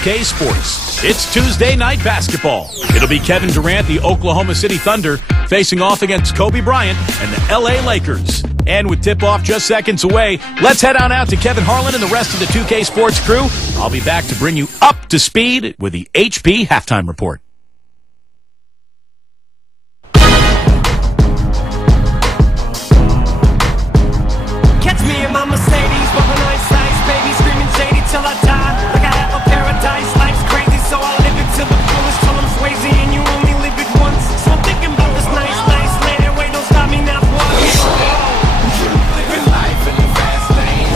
2K Sports. It's Tuesday night basketball. It'll be Kevin Durant, the Oklahoma City Thunder, facing off against Kobe Bryant and the LA Lakers. And with tip-off just seconds away, let's head on out to Kevin Harlan and the rest of the 2K Sports crew. I'll be back to bring you up to speed with the HP Halftime Report. Catch me in my Mercedes, bumping ice, baby, screaming shady till I die. Like I have a paradise, life's crazy, so I live it to the fullest till I'm Swayze, and you only live it once. So I'm thinking about this nice land, wait, don't stop me now, boy. Living life in the fast lane,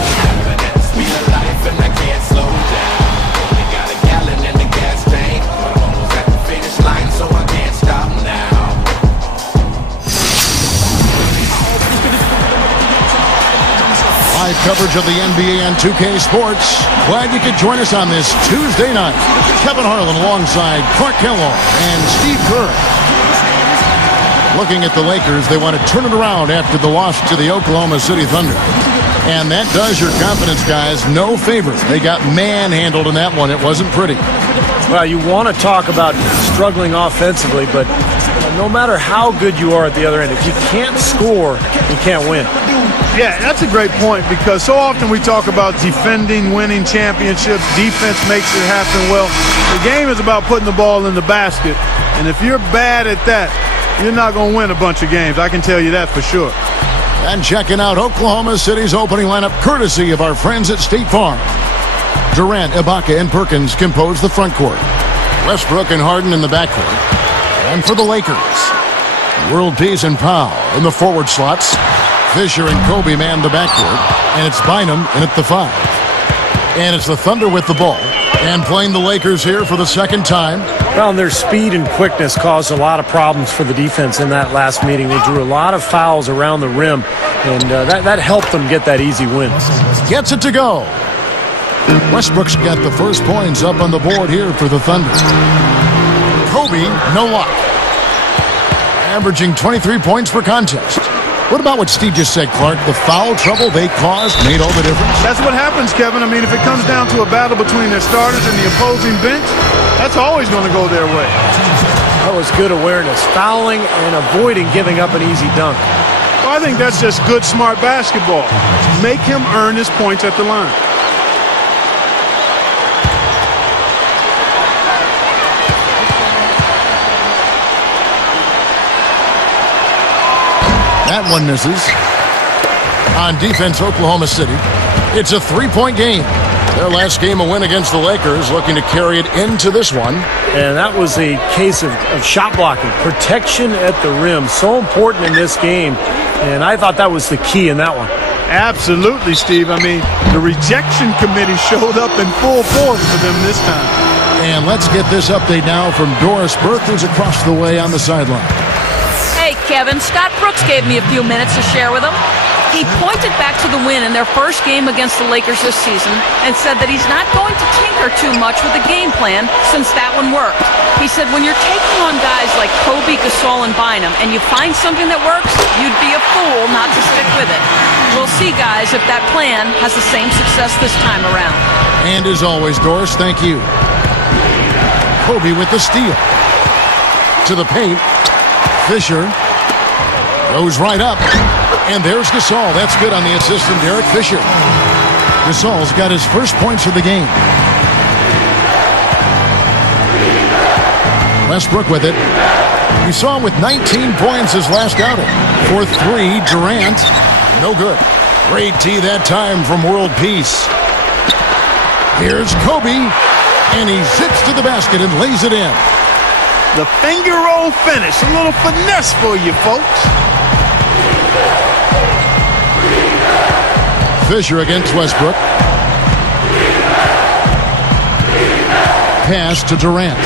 at the speed of life, and I can't slow down. Only got a gallon in the gas tank, I'm almost at the finish line, so I can't stop now. Live coverage of the NBA on 2K Sports. Glad you could join us on this Tuesday night. Kevin Harlan alongside Clark Kellogg and Steve Kerr. Looking at the Lakers, they want to turn it around after the loss to the Oklahoma City Thunder. And that does your confidence guys no favor. They got manhandled in that one. It wasn't pretty. Well, you want to talk about struggling offensively, but no matter how good you are at the other end, if you can't score, you can't win. Yeah, that's a great point because so often we talk about defending, winning championships. Defense makes it happen well. The game is about putting the ball in the basket, and if you're bad at that, you're not going to win a bunch of games. I can tell you that for sure. And checking out Oklahoma City's opening lineup courtesy of our friends at State Farm. Durant, Ibaka, and Perkins compose the front court. Westbrook and Harden in the backcourt. And for the Lakers, World Peace and Powell in the forward slots. Fisher and Kobe man the backcourt. And it's Bynum in at the 5. And it's the Thunder with the ball. And playing the Lakers here for the second time. Well, and their speed and quickness caused a lot of problems for the defense in that last meeting. They drew a lot of fouls around the rim, and that helped them get that easy win. Gets it to go. Westbrook's got the first points up on the board here for the Thunder. Kobe, no luck. Averaging 23 points per contest. What about what Steve just said, Clark? The foul trouble they caused made all the difference? That's what happens, Kevin. I mean, if it comes down to a battle between their starters and the opposing bench, that's always going to go their way. That was good awareness. Fouling and avoiding giving up an easy dunk. Well, I think that's just good, smart basketball. Make him earn his points at the line. That one misses. On defense, Oklahoma City. It's a three-point game. Their last game a win against the Lakers, looking to carry it into this one. And that was a case of shot blocking. Protection at the rim, so important in this game. And I thought that was the key in that one. Absolutely, Steve. I mean, the rejection committee showed up in full force for them this time. And let's get this update now from Doris Burke, who's across the way on the sideline. Hey, Kevin, Scott Brooks gave me a few minutes to share with him. He pointed back to the win in their first game against the Lakers this season and said that he's not going to tinker too much with the game plan since that one worked. He said when you're taking on guys like Kobe, Gasol, and Bynum and you find something that works, you'd be a fool not to stick with it. We'll see, guys, if that plan has the same success this time around. And as always, Doris, thank you. Kobe with the steal. To the paint. Fisher goes right up. And there's Gasol. That's good on the assist from Derek Fisher. Gasol's got his first points of the game. Westbrook with it. We saw him with 19 points his last outing. For 3, Durant. No good. Great tee that time from World Peace. Here's Kobe. And he zips to the basket and lays it in. The finger roll finish. A little finesse for you, folks. Fisher against Westbrook. Pass to Durant.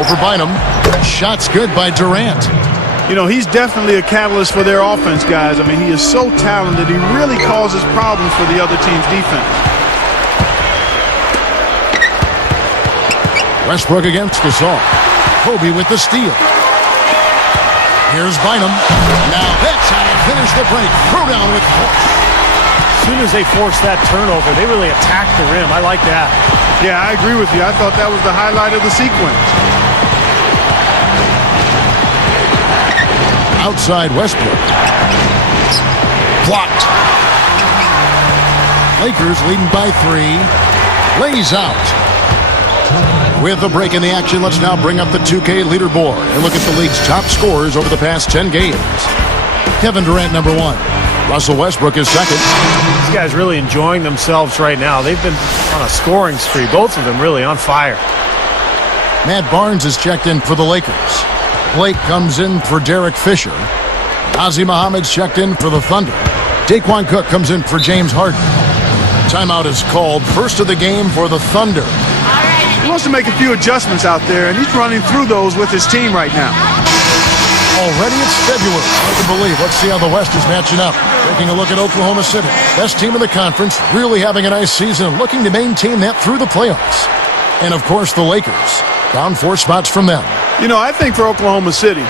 Over Bynum. Shot's good by Durant. You know, he's definitely a catalyst for their offense, guys. I mean, he is so talented. He really causes problems for the other team's defense. Westbrook against Gasol. Kobe with the steal. Here's Bynum. Now that's how to finish the break. Throw down with force. As soon as they forced that turnover, they really attacked the rim. I like that. Yeah, I agree with you. I thought that was the highlight of the sequence. Outside Westbrook. Blocked. Lakers leading by 3. Lays out. With a break in the action, let's now bring up the 2K leaderboard and look at the league's top scorers over the past 10 games. Kevin Durant, number 1. Russell Westbrook is second. These guys really enjoying themselves right now. They've been on a scoring spree. Both of them really on fire. Matt Barnes is checked in for the Lakers. Blake comes in for Derek Fisher. Nazr Mohammad's checked in for the Thunder. Daquan Cook comes in for James Harden. Timeout is called. First of the game for the Thunder. He wants to make a few adjustments out there, and he's running through those with his team right now. Already it's February. Hard to believe. Let's see how the West is matching up. Taking a look at Oklahoma City. Best team in the conference, really having a nice season, looking to maintain that through the playoffs. And, of course, the Lakers. Down 4 spots from them. You know, I think for Oklahoma City,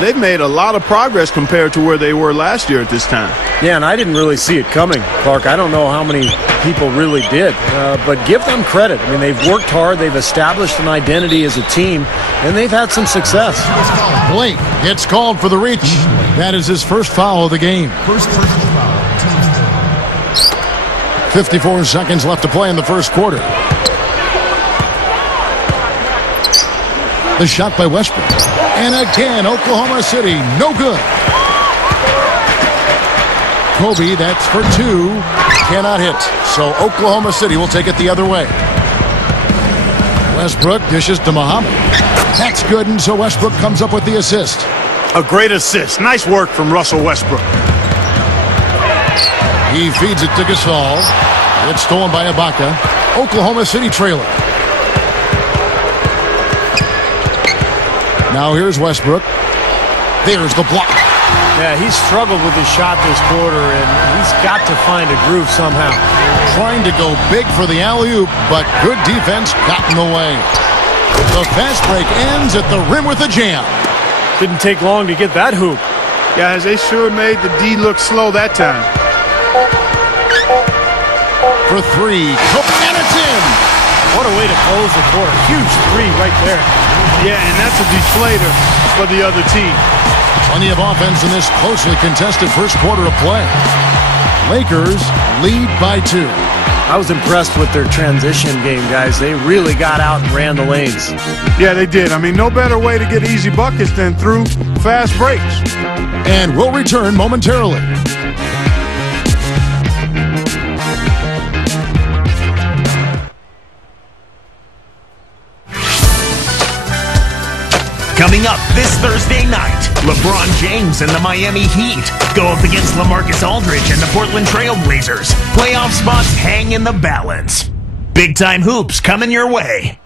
they've made a lot of progress compared to where they were last year at this time. Yeah, and I didn't really see it coming, Clark. I don't know how many people really did, but give them credit. I mean, they've worked hard, they've established an identity as a team, and they've had some success. Blake gets called for the reach. That is his first foul of the game. 54 seconds left to play in the first quarter. The shot by Westbrook. And again, Oklahoma City, no good. Kobe, that's for 2. Cannot hit. So Oklahoma City will take it the other way. Westbrook dishes to Muhammad. That's good, and so Westbrook comes up with the assist. A great assist. Nice work from Russell Westbrook. He feeds it to Gasol. It's stolen by Ibaka. Oklahoma City trailer. Now here's Westbrook. There's the block. Yeah, he's struggled with his shot this quarter, and he's got to find a groove somehow. Trying to go big for the alley-oop, but good defense got in the way. The fast break ends at the rim with a jam. Didn't take long to get that hoop. Guys, they sure made the D look slow that time. For 3. And it's in. What a way to close the quarter. Huge 3 right there. Yeah, and that's a deflator for the other team. Plenty of offense in this closely contested first quarter of play. Lakers lead by 2. I was impressed with their transition game, guys. They really got out and ran the lanes. Yeah, they did. I mean, no better way to get easy buckets than through fast breaks. And we'll return momentarily. Coming up this Thursday night, LeBron James and the Miami Heat go up against LaMarcus Aldridge and the Portland Trail Blazers. Playoff spots hang in the balance. Big time hoops coming your way.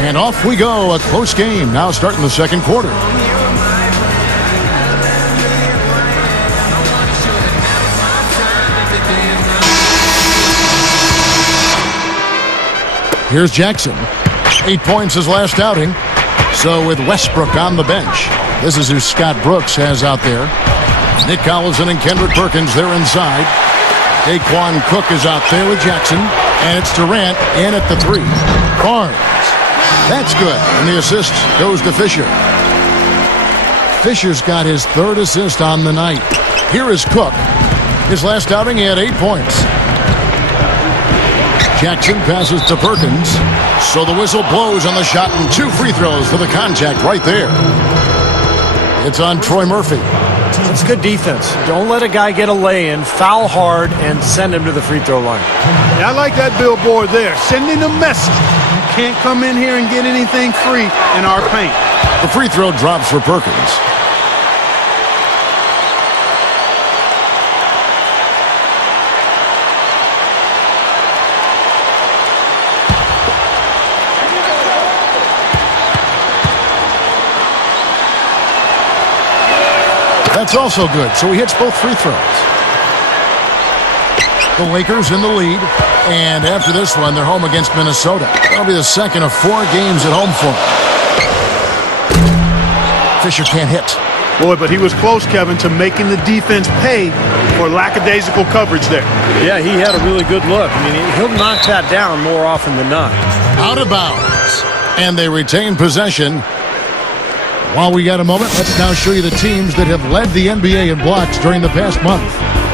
And off we go, a close game now starting the second quarter. Here's Jackson. 8 points his last outing. So with Westbrook on the bench, this is who Scott Brooks has out there. Nick Collison and Kendrick Perkins, they're inside. Daquan Cook is out there with Jackson. And it's Durant in at the 3. Barnes. That's good. And the assist goes to Fisher. Fisher's got his 3rd assist on the night. Here is Cook. His last outing, he had 8 points. Jackson passes to Perkins. So the whistle blows on the shot and 2 free throws for the contact right there. It's on Troy Murphy. It's good defense. Don't let a guy get a lay-in, foul hard, and send him to the free throw line. Yeah, I like that billboard there. Sending a message. You can't come in here and get anything free in our paint. The free throw drops for Perkins. That's also good, so he hits both free throws. The Lakers in the lead, and after this one, they're home against Minnesota. That'll be the second of 4 games at home for them. Fisher can't hit. Boy, but he was close, Kevin, to making the defense pay for lackadaisical coverage there. Yeah, he had a really good look. I mean, he'll knock that down more often than not. Out of bounds. And they retain possession. While we got a moment, let's now show you the teams that have led the NBA in blocks during the past month.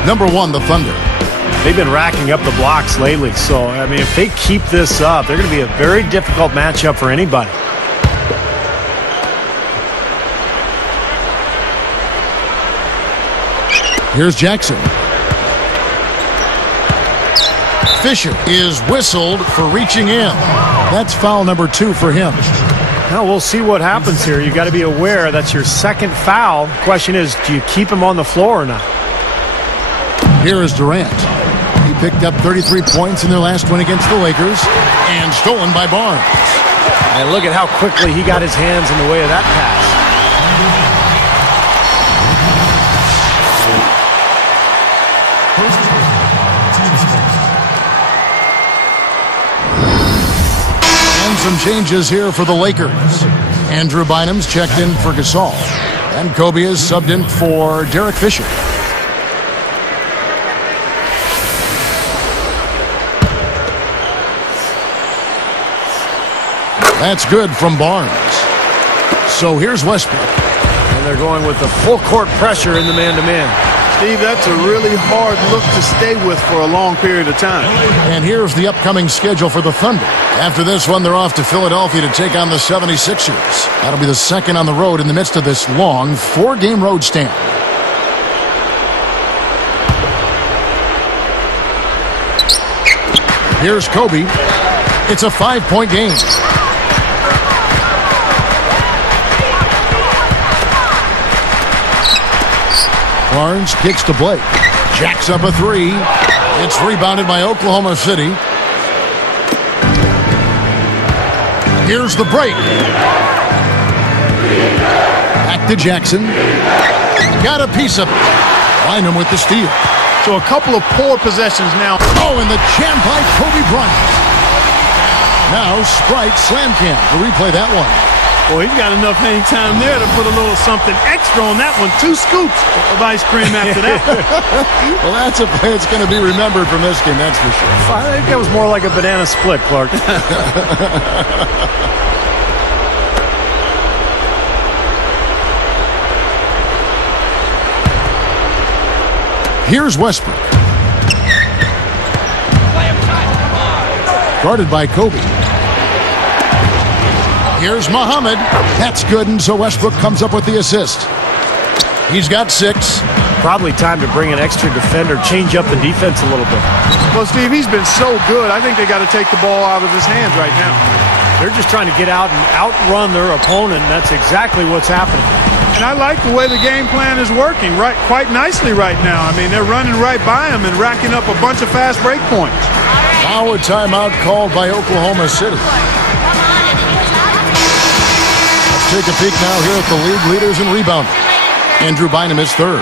Number 1, the Thunder. They've been racking up the blocks lately. So, I mean, if they keep this up, they're going to be a very difficult matchup for anybody. Here's Jackson. Fisher is whistled for reaching in. That's foul number 2 for him. Now we'll see what happens here. You got to be aware that's your second foul. Question is, do you keep him on the floor or not? Here is Durant. He picked up 33 points in their last win against the Lakers and stolen by Barnes. And look at how quickly he got his hands in the way of that pass. Some changes here for the Lakers. Andrew Bynum's checked in for Gasol. And Kobe is subbed in for Derek Fisher. That's good from Barnes. So here's Westbrook. And they're going with the full court pressure in the man-to-man. Steve, that's a really hard look to stay with for a long period of time. And here's the upcoming schedule for the Thunder. After this one, they're off to Philadelphia to take on the 76ers. That'll be the second on the road in the midst of this long 4-game road stand. Here's Kobe. It's a 5-point game. Barnes kicks to Blake. Jacks up a 3. It's rebounded by Oklahoma City. Here's the break. Back to Jackson. Got a piece of it. Bynum with the steal. So a couple of poor possessions now. Oh, and the jam by Kobe Bryant. Now Sprite slam cam to replay that one. Well, he's got enough hang time there to put a little something extra on that one. 2 scoops of ice cream after that. Well, that's a play that's going to be remembered from this game, that's for sure. I think that was more like a banana split, Clark. Here's Westbrook. Guarded by Kobe. Here's Muhammad. That's good, and so Westbrook comes up with the assist. He's got 6. Probably time to bring an extra defender, change up the defense a little bit. Well, Steve, he's been so good. I think they got to take the ball out of his hands right now. They're just trying to get out and outrun their opponent, and that's exactly what's happening. And I like the way the game plan is working quite nicely right now. I mean, they're running right by him and racking up a bunch of fast break points. Now a timeout called by Oklahoma City. Take a peek now here at the league leaders in rebounding. Andrew Bynum is 3rd.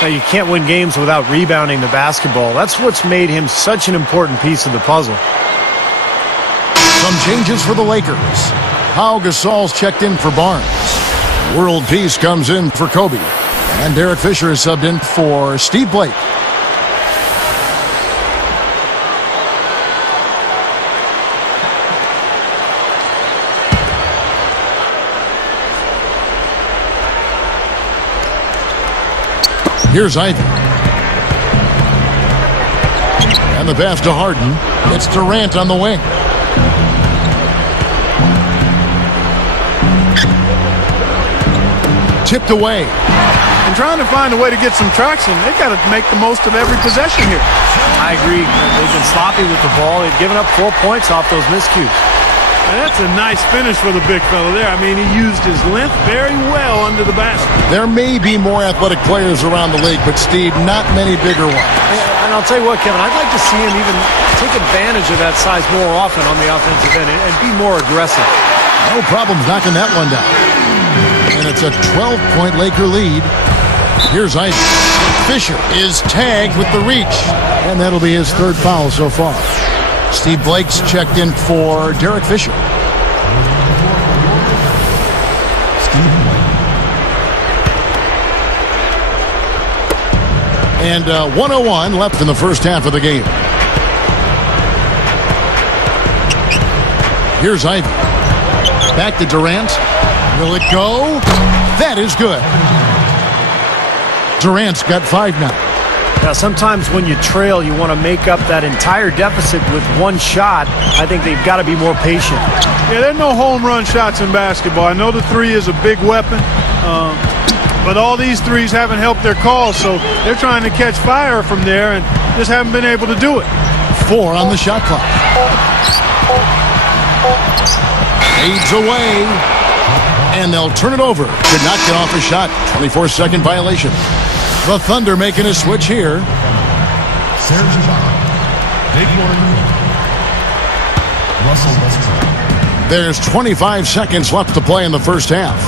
Now, you can't win games without rebounding the basketball. That's what's made him such an important piece of the puzzle. Some changes for the Lakers. Pau Gasol's checked in for Barnes. World Peace comes in for Kobe. And Derek Fisher is subbed in for Steve Blake. Here's Ivy. And the pass to Harden. It's Durant on the wing. Tipped away. And trying to find a way to get some traction, they've got to make the most of every possession here. I agree. They've been sloppy with the ball. They've given up 4 points off those miscues. And that's a nice finish for the big fella there. I mean, he used his length very well under the basket. There may be more athletic players around the league, but, Steve, not many bigger ones. And I'll tell you what, Kevin, I'd like to see him even take advantage of that size more often on the offensive end and be more aggressive. No problems knocking that one down. And it's a 12-point Laker lead. Here's Ivy. Fisher is tagged with the reach. And that'll be his 3rd foul so far. Steve Blake's checked in for Derek Fisher. And 1:01 left in the first half of the game. Here's Ivey. Back to Durant. Will it go? That is good. Durant's got 5 now. Now, sometimes when you trail, you want to make up that entire deficit with one shot. I think they've got to be more patient. Yeah, there are no home run shots in basketball. I know the three is a big weapon, but all these threes haven't helped their cause, so they're trying to catch fire from there and just haven't been able to do it. 4 on the shot clock. Fades away, and they'll turn it over. Could not get off a shot. 24-second violation. The Thunder making a switch here. Serge Ibaka, Big One, Russell Westbrook. There's 25 seconds left to play in the first half.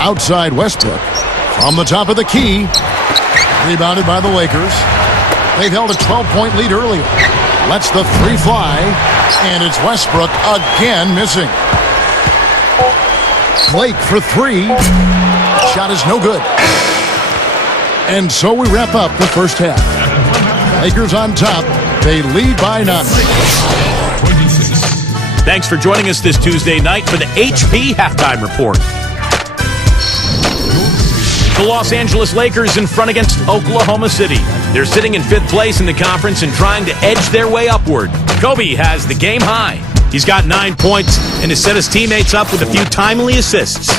Outside Westbrook. From the top of the key. Rebounded by the Lakers. They've held a 12-point lead earlier. Lets the three fly. And it's Westbrook again missing. Blake for 3. Shot is no good. And so we wrap up the first half. Lakers on top. They lead by 9. 26. Thanks for joining us this Tuesday night for the HP Halftime Report. The Los Angeles Lakers in front against Oklahoma City. They're sitting in 5th place in the conference and trying to edge their way upward. Kobe has the game high. He's got 9 points and has set his teammates up with a few timely assists.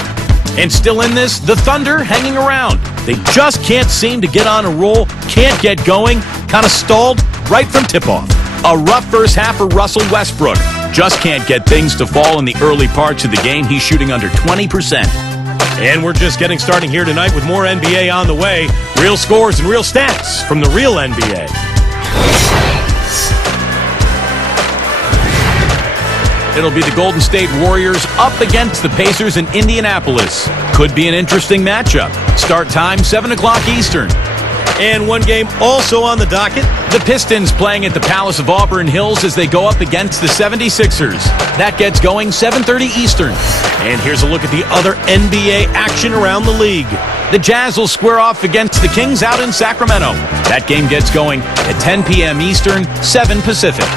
And still in this, the Thunder hanging around. They just can't seem to get on a roll, can't get going, kind of stalled right from tip-off. A rough first half for Russell Westbrook. Just can't get things to fall in the early parts of the game. He's shooting under 20%. And we're just getting started here tonight with more NBA on the way. Real scores and real stats from the real NBA. It'll be the Golden State Warriors up against the Pacers in Indianapolis. Could be an interesting matchup. Start time, 7 o'clock Eastern. And one game also on the docket, the Pistons playing at the Palace of Auburn Hills as they go up against the 76ers. That gets going 7:30 Eastern. And here's a look at the other NBA action around the league. The Jazz will square off against the Kings out in Sacramento. That game gets going at 10 p.m. Eastern, 7 Pacific.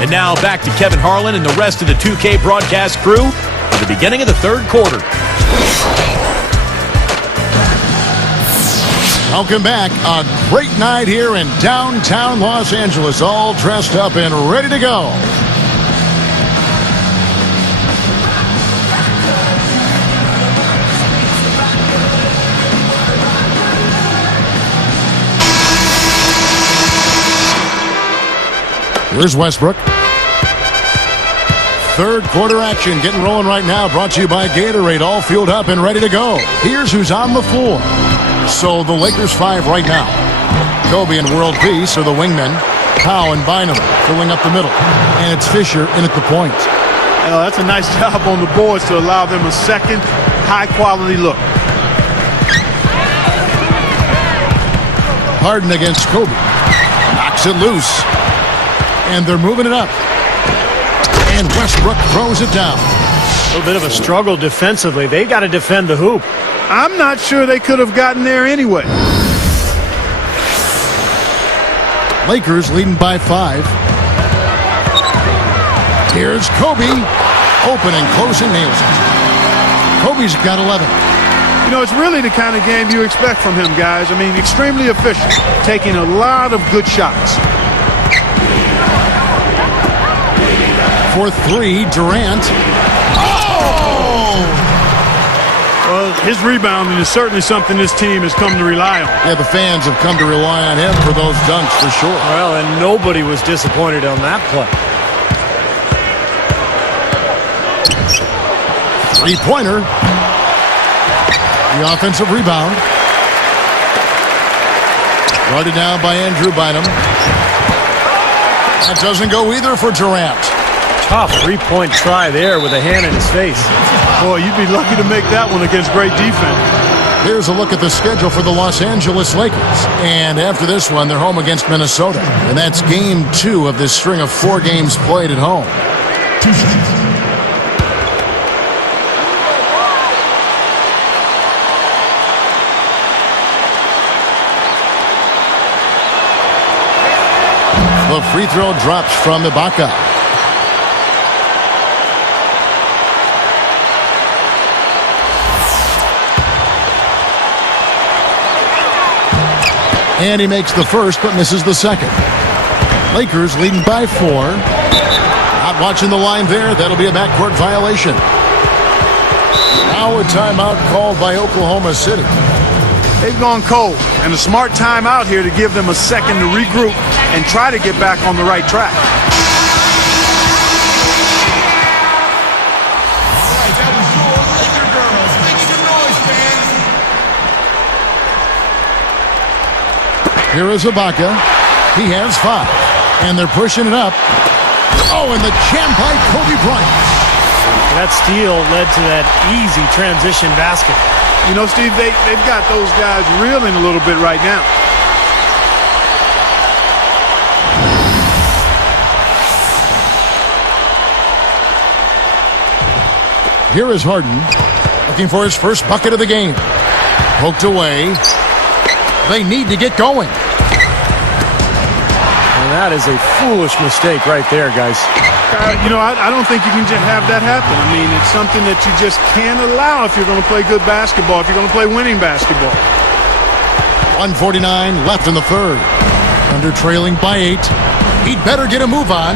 And now back to Kevin Harlan and the rest of the 2K broadcast crew for the beginning of the third quarter. Welcome back. A great night here in downtown Los Angeles, all dressed up and ready to go. Here's Westbrook. Third quarter action getting rolling right now. Brought to you by Gatorade. All fueled up and ready to go. Here's who's on the floor. So the Lakers 5 right now. Kobe and World Peace are the wingmen. Powell and Bynum filling up the middle. And it's Fisher in at the point. Well, that's a nice job on the boards to allow them a second high-quality look. Harden against Kobe. Knocks it loose. And they're moving it up. And Westbrook throws it down. A little bit of a struggle defensively. They got to defend the hoop. I'm not sure they could have gotten there anyway. Lakers leading by 5. Here's Kobe. Open and close and nails it. Kobe's got 11. You know, it's really the kind of game you expect from him, guys. I mean, extremely efficient, taking a lot of good shots. For 3, Durant. Well, his rebounding is certainly something this team has come to rely on. Yeah, the fans have come to rely on him for those dunks for sure. Well, and nobody was disappointed on that play. Three-pointer. The offensive rebound. Guarded down by Andrew Bynum. That doesn't go either for Durant. Tough three-point try there with a hand in his face. Boy, you'd be lucky to make that one against great defense. Here's a look at the schedule for the Los Angeles Lakers. And after this one, they're home against Minnesota. And that's game 2 of this string of 4 games played at home. the free throw drops from Ibaka. And he makes the first, but misses the second. Lakers leading by 4. Not watching the line there. That'll be a backcourt violation. Now a timeout called by Oklahoma City. They've gone cold, and a smart timeout here to give them a second to regroup and try to get back on the right track. All right, that was your Laker girls. Making some noise, fans. Here is Ibaka. He has 5. And they're pushing it up. Oh, and the jam by Kobe Bryant. That steal led to that easy transition basket. You know, Steve, they've got those guys reeling a little bit right now. Here is Harden, looking for his first bucket of the game. Poked away. They need to get going. And that is a foolish mistake right there, guys. You know, I don't think you can just have that happen. I mean, it's something that you just can't allow if you're going to play good basketball, if you're going to play winning basketball. 1:49 left in the third. Under trailing by 8. He'd better get a move on.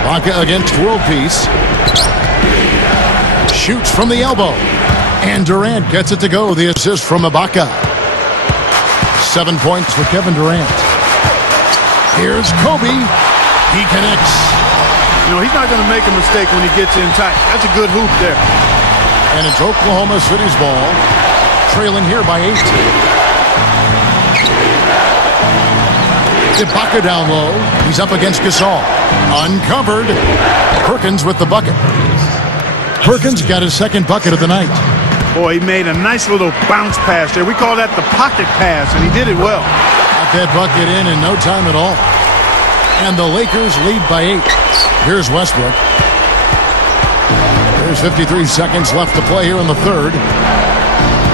Ibaka against World Peace. Shoots from the elbow. And Durant gets it to go. The assist from Ibaka. 7 points for Kevin Durant. Here's Kobe. He connects. You know, he's not going to make a mistake when he gets in tight. That's a good hoop there. And it's Oklahoma City's ball. Trailing here by 8. Ibaka down low. He's up against Gasol. Uncovered. Perkins with the bucket. Perkins got his second bucket of the night. Boy, he made a nice little bounce pass there. We call that the pocket pass, and he did it well. Got that bucket in no time at all. And the Lakers lead by 8. Here's Westbrook. There's 53 seconds left to play here in the third.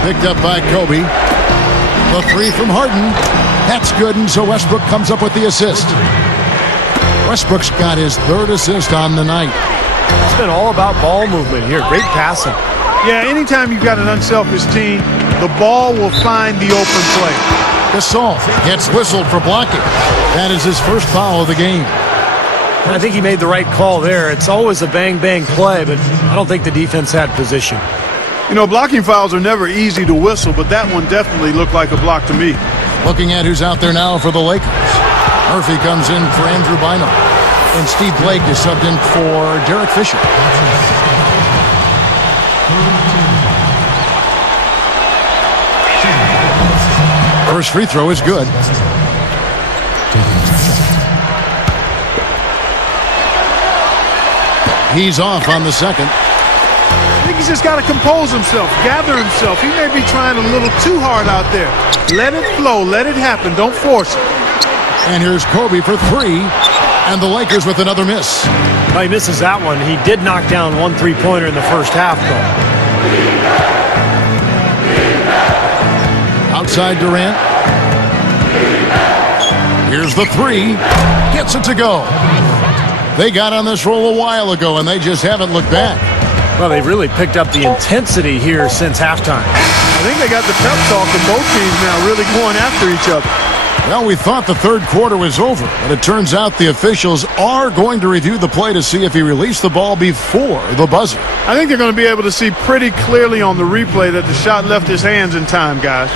Picked up by Kobe. The 3 from Harden. That's good, and so Westbrook comes up with the assist. Westbrook's got his 3rd assist on the night. It's been all about ball movement here. Great passing. Yeah, anytime you've got an unselfish team, the ball will find the open play. Gasol gets whistled for blocking. That is his first foul of the game. I think he made the right call there. It's always a bang-bang play, but I don't think the defense had position. You know, blocking fouls are never easy to whistle, but that one definitely looked like a block to me. Looking at who's out there now for the Lakers. Murphy comes in for Andrew Bynum. And Steve Blake is subbed in for Derek Fisher. First free throw is good. He's off on the second. I think he's just got to compose himself, gather himself. He may be trying a little too hard out there. Let it flow. Let it happen. Don't force it. And here's Kobe for 3. And the Lakers with another miss. Well, he misses that one. He did knock down 1 3-pointer in the first half, though. Outside Durant. Here's the 3. Gets it to go. They got on this roll a while ago, and they just haven't looked back. Well, they've really picked up the intensity here since halftime. I think they got the pep talk in both teams now, really going after each other. Well, we thought the third quarter was over, but it turns out the officials are going to review the play to see if he released the ball before the buzzer. I think they're going to be able to see pretty clearly on the replay that the shot left his hands in time, guys.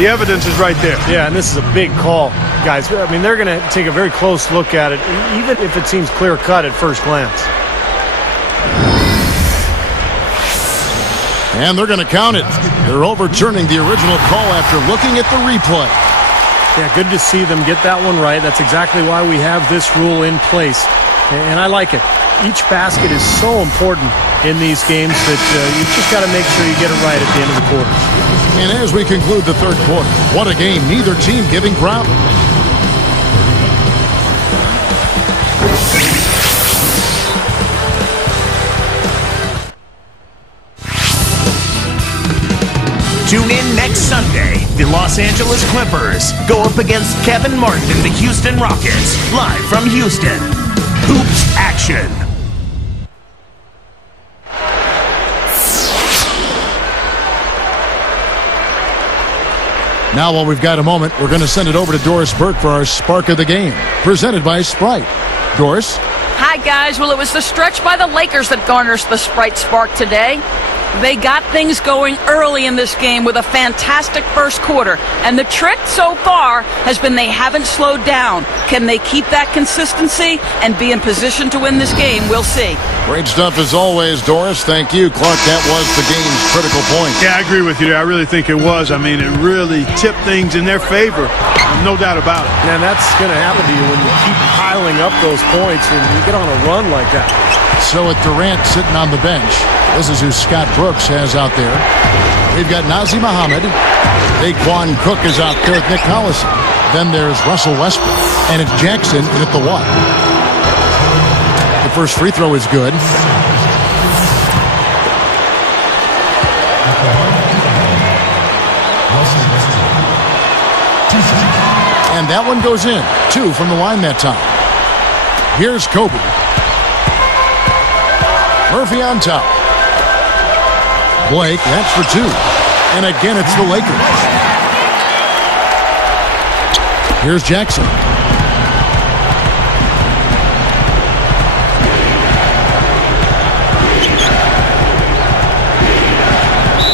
The evidence is right there. Yeah, and this is a big call, guys. I mean, they're going to take a very close look at it, even if it seems clear-cut at first glance. And they're going to count it. They're overturning the original call after looking at the replay. Yeah, good to see them get that one right. That's exactly why we have this rule in place. And I like it. Each basket is so important in these games that you've just got to make sure you get it right at the end of the quarter. And as we conclude the third quarter, what a game. Neither team giving ground. Tune in next Sunday. The Los Angeles Clippers go up against Kevin Martin and the Houston Rockets. Live from Houston. Hoops action. Now, while we've got a moment, we're going to send it over to Doris Burke for our Spark of the Game, presented by Sprite. Doris? Hi, guys. Well, it was the stretch by the Lakers that garners the Sprite Spark today. They got things going early in this game with a fantastic first quarter. And the trick so far has been they haven't slowed down. Can they keep that consistency and be in position to win this game? We'll see. Great stuff as always, Doris. Thank you. Clark, that was the game's critical point. Yeah, I agree with you there. I really think it was. I mean, it really tipped things in their favor. No doubt about it. And that's going to happen to you when you keep piling up those points and you get on a run like that. So with Durant sitting on the bench, this is who Scott Brooks has out there. We've got Nazr Mohammed. Daquan Cook is out there with Nick Collison. Then there's Russell Westbrook. And it's Jackson in at the one. The first free throw is good. And that one goes in. 2 from the line that time. Here's Kobe. Murphy on top. Blake, that's for 2. And again, it's the Lakers. Here's Jackson.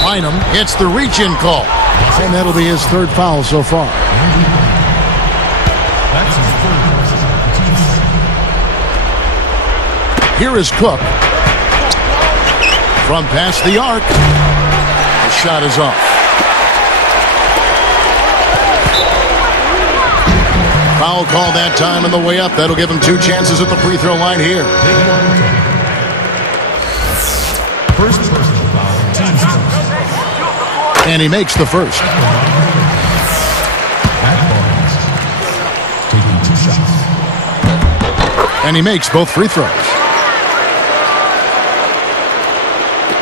Bynum hits the reach-in call. And that'll be his 3rd foul so far. Here is Cook. From past the arc. The shot is off. Foul call that time on the way up. That'll give him 2 chances at the free throw line here. First personal foul. And he makes the first. Taking 2 shots. And he makes both free throws.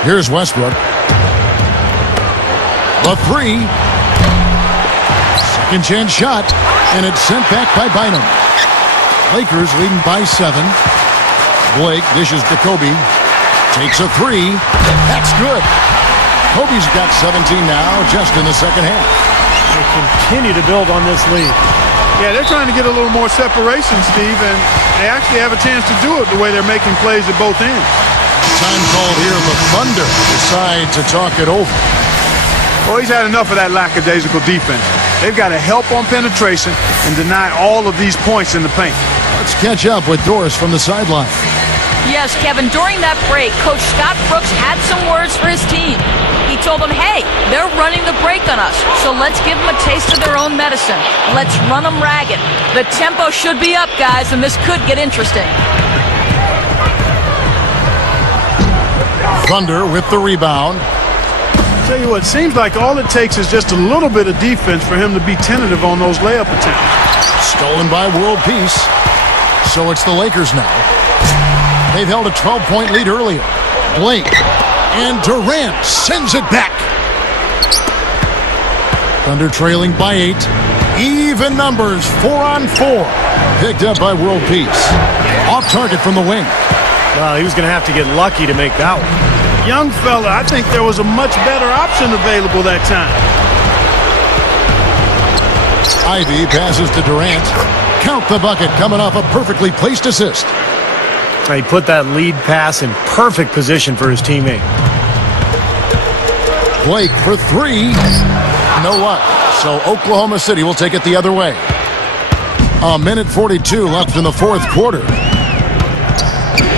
Here's Westbrook. The 3. Second chance shot. And it's sent back by Bynum. Lakers leading by 7. Blake dishes to Kobe. Takes a 3. That's good. Kobe's got 17 now, just in the second half. They continue to build on this lead. Yeah, they're trying to get a little more separation, Steve, and they actually have a chance to do it the way they're making plays at both ends. Time called here. The Thunder decide to talk it over. Well, he's had enough of that lackadaisical defense. They've got to help on penetration and deny all of these points in the paint. Let's catch up with Doris from the sideline. Yes, Kevin, during that break, Coach Scott Brooks had some words for his team. He told them, hey, they're running the break on us, so let's give them a taste of their own medicine. Let's run them ragged. The tempo should be up, guys, and this could get interesting. Thunder with the rebound. Tell you what, seems like all it takes is just a little bit of defense for him to be tentative on those layup attempts. Stolen by World Peace. So it's the Lakers now. They've held a 12-point lead earlier. Blake and Durant sends it back. Thunder trailing by 8. Even numbers, 4-on-4. Picked up by World Peace. Off target from the wing. Well, he was going to have to get lucky to make that one. Young fella, I think there was a much better option available that time. Ivy passes to Durant. Count the bucket coming off a perfectly placed assist. He put that lead pass in perfect position for his teammate. Blake for 3. No luck. So Oklahoma City will take it the other way. 1:42 left in the 4th quarter.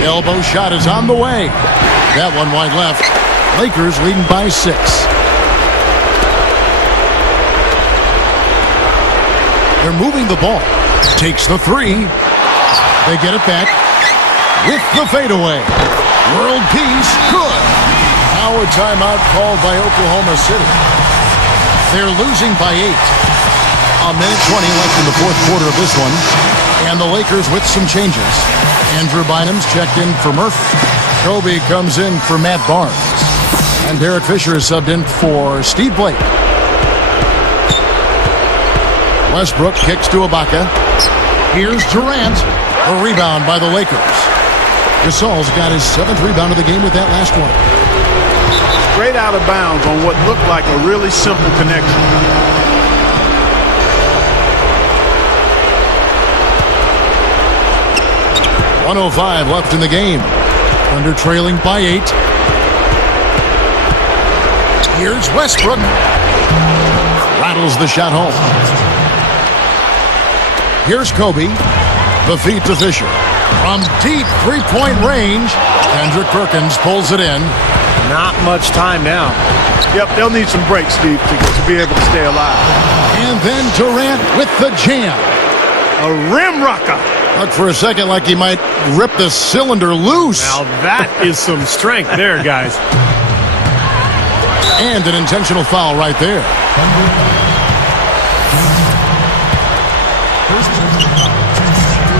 Elbow shot is on the way. That one wide left. Lakers leading by 6. They're moving the ball. Takes the 3. They get it back. With the fadeaway. World Peace, good. Now a timeout called by Oklahoma City. They're losing by 8. 1:20 left in the 4th quarter of this one. And the Lakers with some changes. Andrew Bynum's checked in for Murphy. Kobe comes in for Matt Barnes. And Derek Fisher is subbed in for Steve Blake. Westbrook kicks to Ibaka. Here's Durant. A rebound by the Lakers. Gasol's got his 7th rebound of the game with that last one. Straight out of bounds on what looked like a really simple connection. .105 left in the game. Thunder trailing by 8. Here's Westbrook. Rattles the shot home. Here's Kobe. The feed to Fisher. From deep three-point range, Kendrick Perkins pulls it in. Not much time now. Yep, they'll need some breaks, Steve, to be able to stay alive. And then Durant with the jam. A rim rocker. Looked for a second like he might rip the cylinder loose. Now that is some strength there, guys. And an intentional foul right there.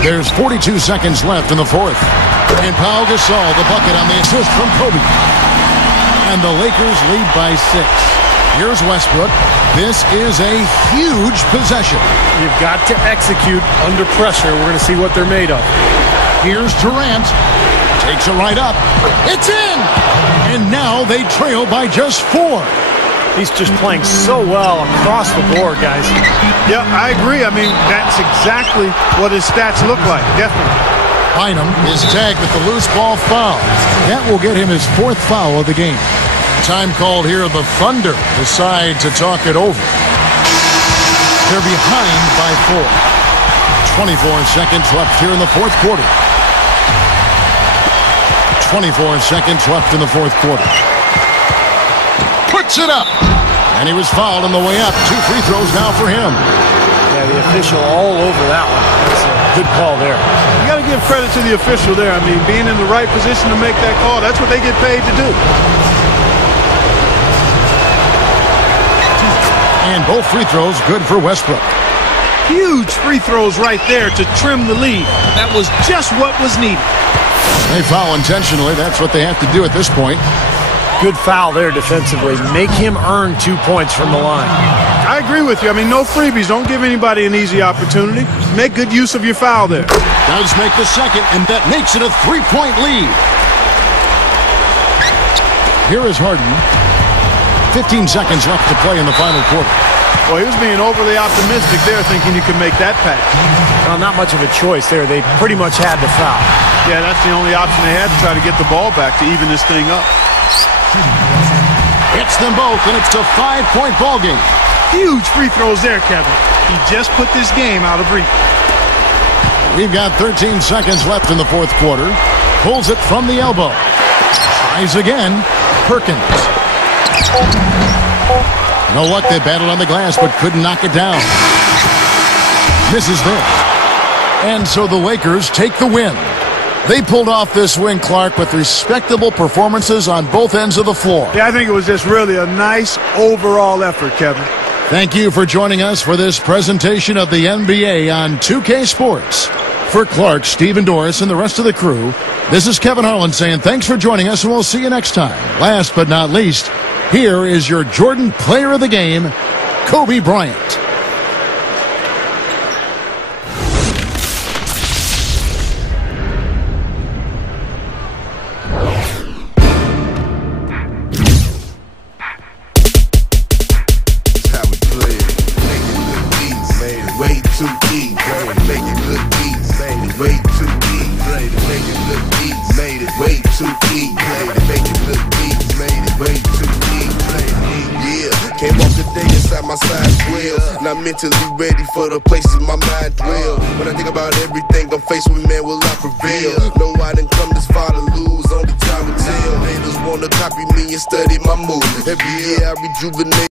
There's 42 seconds left in the fourth. And Pau Gasol, the bucket on the assist from Kobe. And the Lakers lead by 6. Here's Westbrook. This is a huge possession. You've got to execute under pressure. We're going to see what they're made of. Here's Durant. Takes it right up. It's in! And now they trail by just 4. He's just playing so well across the board, guys. Yeah, I agree. I mean, that's exactly what his stats look like. Definitely. Bynum is tagged with the loose ball foul. That will get him his 4th foul of the game. Time called here. The Thunder decide to talk it over. They're behind by 4. 24 seconds left here in the fourth quarter. 24 seconds left in the fourth quarter. Puts it up. And he was fouled on the way up. 2 free throws now for him. Yeah, the official all over that one. That's a good call there. You got to give credit to the official there. I mean, being in the right position to make that call, that's what they get paid to do. And both free throws good for Westbrook. Huge free throws right there to trim the lead. That was just what was needed. They foul intentionally. That's what they have to do at this point. Good foul there defensively. Make him earn 2 points from the line. I agree with you. I mean, no freebies. Don't give anybody an easy opportunity. Make good use of your foul there. Does make the second, and that makes it a 3-point lead. Here is Harden. 15 seconds left to play in the final quarter. Well, he was being overly optimistic there, thinking you could make that pass. Well, not much of a choice there. They pretty much had to foul. Yeah, that's the only option they had to try to get the ball back to even this thing up. Hits them both, and it's a 5-point ball game. Huge free throws there, Kevin. He just put this game out of reach. We've got 13 seconds left in the fourth quarter. Pulls it from the elbow. Tries again. Perkins. No luck. They battled on the glass, but couldn't knock it down. Misses there. And so the Lakers take the win. They pulled off this win, Clark, with respectable performances on both ends of the floor. Yeah, I think it was just really a nice overall effort, Kevin. Thank you for joining us for this presentation of the NBA on 2K Sports. For Clark, Stephen Doris, and the rest of the crew, this is Kevin Harlan saying thanks for joining us, and we'll see you next time. Last but not least, here is your Jordan Player of the Game, Kobe Bryant. Mentally ready for the places my mind dwell. When I think about everything I'm faced with, man, will I prevail? No, I didn't come this far to lose, only time will tell. Haters wanna copy me and study my moves. Every year I rejuvenate.